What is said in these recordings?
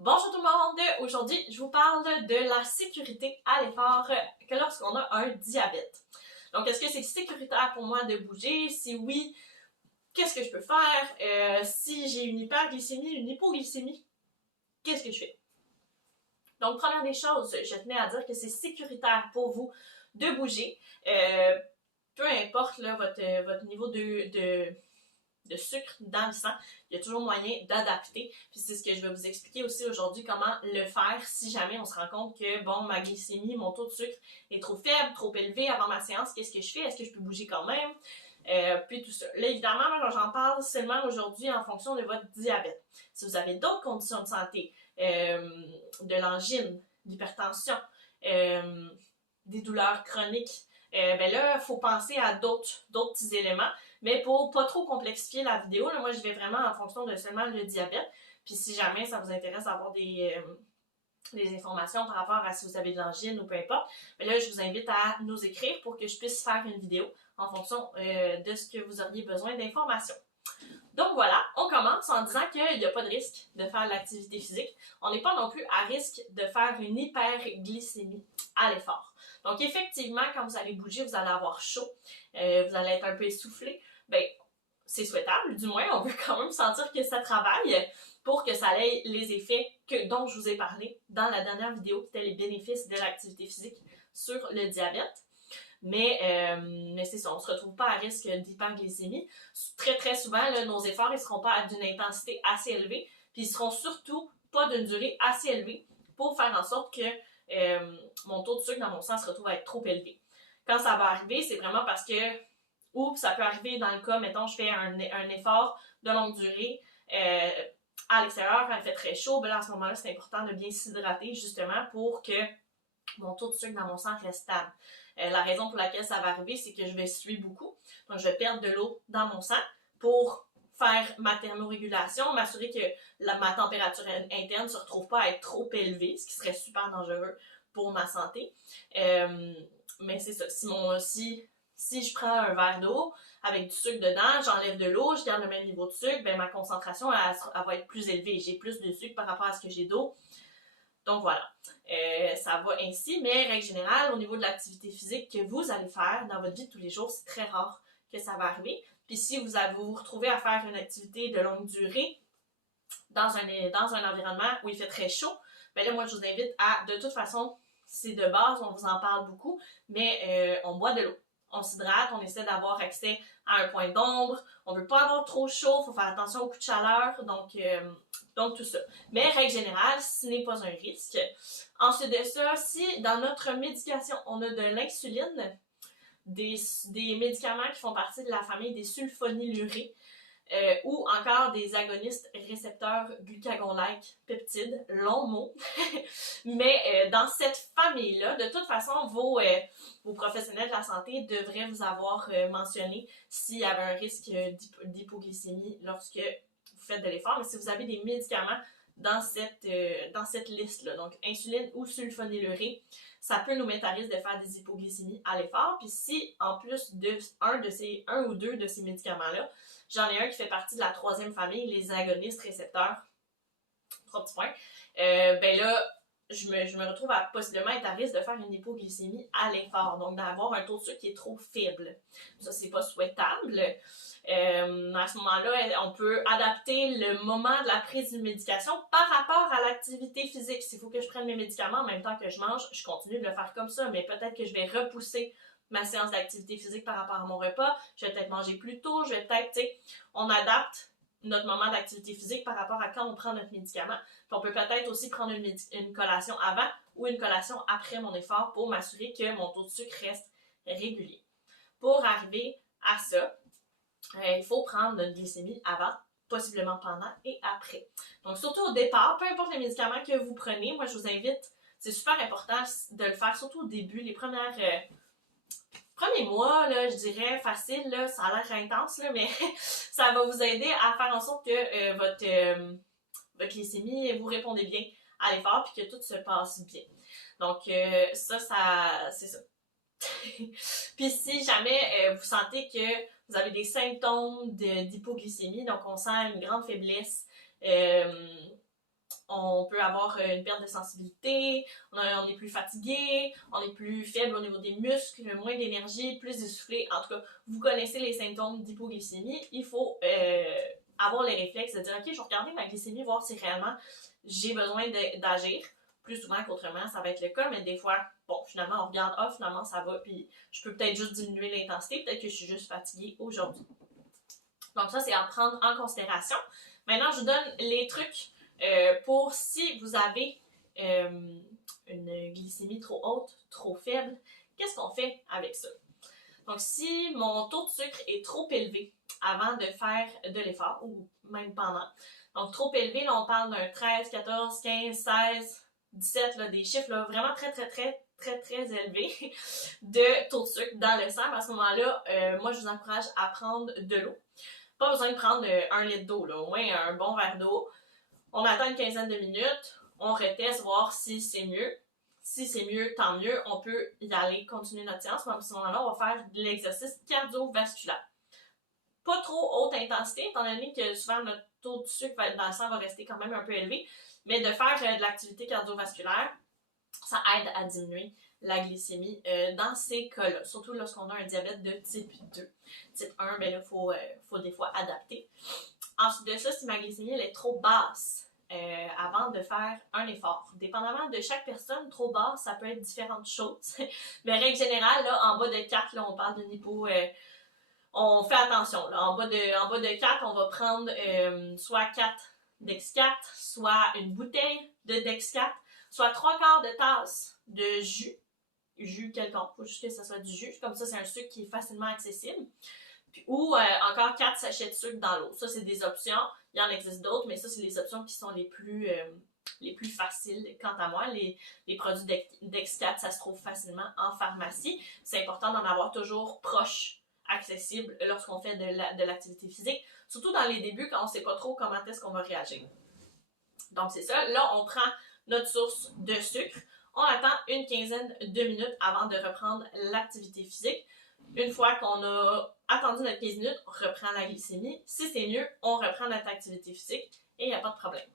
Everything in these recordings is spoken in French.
Bonjour tout le monde! Aujourd'hui, je vous parle de la sécurité à l'effort que lorsqu'on a un diabète. Donc, est-ce que c'est sécuritaire pour moi de bouger? Si oui, qu'est-ce que je peux faire? Si j'ai une hyperglycémie, une hypoglycémie, qu'est-ce que je fais? Donc, première des choses, je tenais à dire que c'est sécuritaire pour vous de bouger. Peu importe là, votre niveau de sucre dans le sang, il y a toujours moyen d'adapter. Puis c'est ce que je vais vous expliquer aussi aujourd'hui, comment le faire si jamais on se rend compte que, bon, ma glycémie, mon taux de sucre est trop faible, trop élevé avant ma séance. Qu'est-ce que je fais? Est-ce que je peux bouger quand même? Puis tout ça. Là, évidemment, j'en parle seulement aujourd'hui en fonction de votre diabète. Si vous avez d'autres conditions de santé, de l'angine, d'hypertension, des douleurs chroniques, ben là, il faut penser à d'autres petits éléments. Mais pour pas trop complexifier la vidéo, là, moi je vais vraiment en fonction de seulement le diabète. Puis si jamais ça vous intéresse d'avoir des informations par rapport à si vous avez de l'angine ou peu importe, mais là je vous invite à nous écrire pour que je puisse faire une vidéo en fonction de ce que vous auriez besoin d'informations. Donc voilà, on commence en disant qu'il n'y a pas de risque de faire de l'activité physique. On n'est pas non plus à risque de faire une hyperglycémie à l'effort. Donc effectivement, quand vous allez bouger, vous allez avoir chaud, vous allez être un peu essoufflé. Ben, c'est souhaitable, du moins, on veut quand même sentir que ça travaille pour que ça ait les effets dont je vous ai parlé dans la dernière vidéo, qui étaient les bénéfices de l'activité physique sur le diabète. Mais c'est ça, on ne se retrouve pas à risque d'hyperglycémie. Très souvent, là, nos efforts ne seront pas d'une intensité assez élevée, puis ils seront surtout pas d'une durée assez élevée pour faire en sorte que mon taux de sucre dans mon sang se retrouve à être trop élevé. Quand ça va arriver, c'est vraiment parce que, ou ça peut arriver dans le cas, mettons, je fais un effort de longue durée à l'extérieur, quand il fait très chaud, ben là, à ce moment-là, c'est important de bien s'hydrater justement pour que mon taux de sucre dans mon sang reste stable. La raison pour laquelle ça va arriver, c'est que je vais suer beaucoup. Donc, je vais perdre de l'eau dans mon sang pour faire ma thermorégulation, m'assurer que ma température interne ne se retrouve pas à être trop élevée, ce qui serait super dangereux pour ma santé. Mais c'est ça. Si je prends un verre d'eau avec du sucre dedans, j'enlève de l'eau, je garde le même niveau de sucre, ben ma concentration elle va être plus élevée. J'ai plus de sucre par rapport à ce que j'ai d'eau. Donc voilà, ça va ainsi, mais règle générale, au niveau de l'activité physique que vous allez faire dans votre vie de tous les jours, c'est très rare que ça va arriver. Puis si vous vous retrouvez à faire une activité de longue durée dans un environnement où il fait très chaud, ben là, moi, je vous invite à, de toute façon, c'est de base, on vous en parle beaucoup, mais on boit de l'eau. On s'hydrate, on essaie d'avoir accès à un point d'ombre, on ne veut pas avoir trop chaud, il faut faire attention aux coups de chaleur, donc tout ça. Mais règle générale, ce n'est pas un risque. Ensuite de ça, si dans notre médication, on a de l'insuline, des médicaments qui font partie de la famille des sulfonylurées, ou encore des agonistes récepteurs glucagon-like peptides, long mot. Mais dans cette famille-là, de toute façon, vos professionnels de la santé devraient vous avoir mentionné s'il y avait un risque d'hypoglycémie lorsque vous faites de l'effort. Mais si vous avez des médicaments dans cette liste-là, donc insuline ou sulfonylurée, ça peut nous mettre à risque de faire des hypoglycémies à l'effort. Puis si, en plus de un ou deux de ces médicaments-là, j'en ai un qui fait partie de la troisième famille, les agonistes récepteurs, 3 petits points, ben là, je me retrouve à possiblement être à risque de faire une hypoglycémie à l'effort, donc d'avoir un taux de sucre qui est trop faible. Ça, c'est pas souhaitable. À ce moment-là, on peut adapter le moment de la prise d'une médication par rapport à l'activité physique. S'il faut que je prenne mes médicaments en même temps que je mange, je continue de le faire comme ça, mais peut-être que je vais repousser ma séance d'activité physique par rapport à mon repas, je vais peut-être manger plus tôt, je vais peut-être, tu sais, on adapte notre moment d'activité physique par rapport à quand on prend notre médicament. Puis on peut peut-être aussi prendre une collation avant ou une collation après mon effort pour m'assurer que mon taux de sucre reste régulier. Pour arriver à ça, il faut prendre notre glycémie avant, possiblement pendant et après. Donc surtout au départ, peu importe les médicaments que vous prenez, moi je vous invite, c'est super important de le faire surtout au début, les premiers mois, là, je dirais facile, là, ça a l'air intense, là, mais ça va vous aider à faire en sorte que votre glycémie, vous répondez bien à l'effort puis que tout se passe bien. Donc c'est ça. Puis si jamais vous sentez que vous avez des symptômes d'hypoglycémie, donc on sent une grande faiblesse, on on peut avoir une perte de sensibilité, on est plus fatigué, on est plus faible au niveau des muscles, moins d'énergie, plus essoufflé. En tout cas, vous connaissez les symptômes d'hypoglycémie. Il faut avoir les réflexes de dire « Ok, je vais regarder ma glycémie, voir si réellement j'ai besoin d'agir. » Plus souvent qu'autrement, ça va être le cas, mais des fois, bon, finalement, on regarde « Ah, finalement, ça va, puis je peux peut-être juste diminuer l'intensité, peut-être que je suis juste fatiguée aujourd'hui. » Donc ça, c'est à prendre en considération. Maintenant, je vous donne les trucs pour si vous avez une glycémie trop haute, trop faible, qu'est-ce qu'on fait avec ça? Donc, si mon taux de sucre est trop élevé avant de faire de l'effort, ou même pendant, donc trop élevé, là, on parle d'un 13, 14, 15, 16, 17, là, des chiffres là, vraiment très élevés de taux de sucre dans le sang. À ce moment-là, moi, je vous encourage à prendre de l'eau. Pas besoin de prendre 1 litre d'eau, là, au moins un bon verre d'eau. On attend une quinzaine de minutes, on reteste, voir si c'est mieux. Si c'est mieux, tant mieux, on peut y aller, continuer notre séance. Mais à ce moment-là, on va faire de l'exercice cardiovasculaire. Pas trop haute intensité, étant donné que souvent notre taux de sucre dans le sang va rester quand même un peu élevé. Mais de faire de l'activité cardiovasculaire, ça aide à diminuer la glycémie dans ces cas-là, surtout lorsqu'on a un diabète de type 2. Type 1, ben là, faut des fois adapter. Ensuite de ça, si ma glycémie elle est trop basse avant de faire un effort, dépendamment de chaque personne, trop basse, ça peut être différentes choses. Mais règle générale, là, en bas de 4, là, on parle d'une hypo... on fait attention. Là. En bas de 4, on va prendre soit 4 Dex4, soit une bouteille de Dex4, soit 3/4 de tasse de jus quelconque, faut juste que ça soit du jus, comme ça c'est un sucre qui est facilement accessible. Puis, ou encore 4 sachets de sucre dans l'eau. Ça c'est des options, il y en existe d'autres, mais ça c'est les options qui sont les plus faciles. Quant à moi, les produits Dex4, ça se trouve facilement en pharmacie. C'est important d'en avoir toujours proche, accessible lorsqu'on fait de l'activité physique, surtout dans les débuts quand on ne sait pas trop comment est-ce qu'on va réagir. Donc c'est ça, là on prend notre source de sucre, on attend une quinzaine de minutes avant de reprendre l'activité physique. Une fois qu'on a attendu notre 15 minutes, on reprend la glycémie. Si c'est mieux, on reprend notre activité physique et il n'y a pas de problème.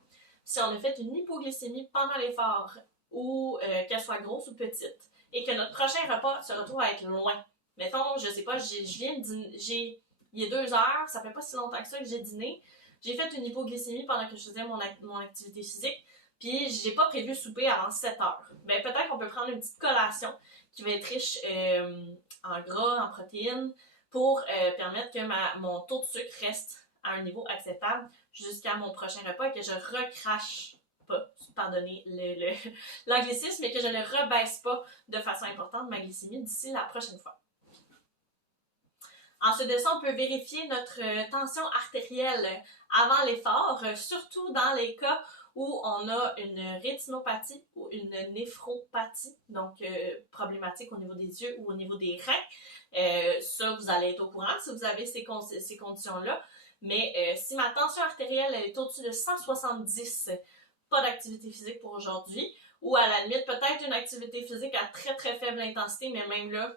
Si on a fait une hypoglycémie pendant l'effort ou qu'elle soit grosse ou petite et que notre prochain repas se retrouve à être loin, mettons, je sais pas, je viens de dîner, il est 2 heures, ça fait pas si longtemps que ça que j'ai dîné, j'ai fait une hypoglycémie pendant que je faisais mon activité physique, puis j'ai pas prévu souper avant 7 heures. Ben peut-être qu'on peut prendre une petite collation qui va être riche en gras, en protéines, pour permettre que mon taux de sucre reste à un niveau acceptable jusqu'à mon prochain repas et que je recrache pas, pardonnez l'anglicisme, mais que je ne rebaisse pas de façon importante ma glycémie d'ici la prochaine fois. Ensuite de ça, on peut vérifier notre tension artérielle avant l'effort, surtout dans les cas où on a une rétinopathie ou une néphropathie, donc problématique au niveau des yeux ou au niveau des reins. Ça, vous allez être au courant si vous avez ces conditions-là. Mais si ma tension artérielle est au-dessus de 170, pas d'activité physique pour aujourd'hui. Ou à la limite, peut-être une activité physique à très faible intensité, mais même là,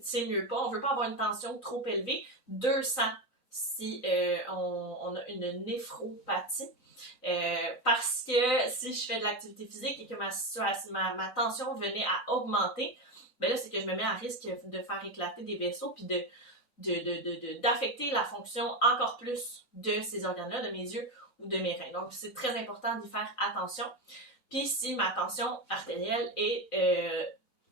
c'est mieux pas. On veut pas avoir une tension trop élevée. 200 si on a une néphropathie. Parce que si je fais de l'activité physique et que ma tension venait à augmenter, ben là, c'est que je me mets à risque de faire éclater des vaisseaux puis d'affecter la fonction encore plus de ces organes-là, de mes yeux ou de mes reins. Donc, c'est très important d'y faire attention. Puis, si ma tension artérielle est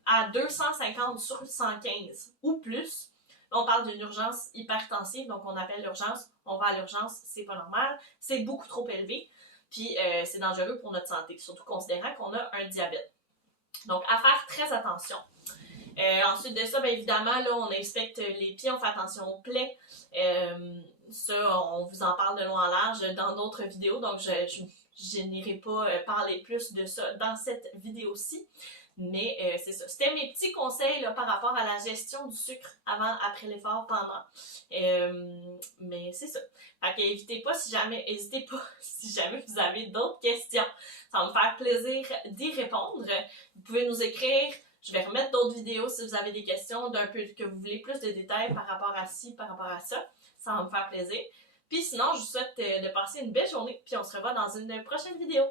à 250 sur 115 ou plus, on parle d'une urgence hypertensive, donc on appelle l'urgence, on va à l'urgence, c'est pas normal, c'est beaucoup trop élevé, puis c'est dangereux pour notre santé, surtout considérant qu'on a un diabète. Donc, à faire très attention. Ensuite de ça, bien évidemment, là, on inspecte les pieds, on fait attention aux plaies. Ça, on vous en parle de long en large dans d'autres vidéos, donc je n'irai pas parler plus de ça dans cette vidéo-ci. Mais c'est ça. C'était mes petits conseils là, par rapport à la gestion du sucre avant, après l'effort, pendant. Mais c'est ça. Fait qu'hésitez pas si jamais vous avez d'autres questions. Ça va me faire plaisir d'y répondre. Vous pouvez nous écrire. Je vais remettre d'autres vidéos si vous avez des questions d'un peu que vous voulez plus de détails par rapport à ci, par rapport à ça. Ça va me faire plaisir. Puis sinon, je vous souhaite de passer une belle journée. Puis on se revoit dans une prochaine vidéo.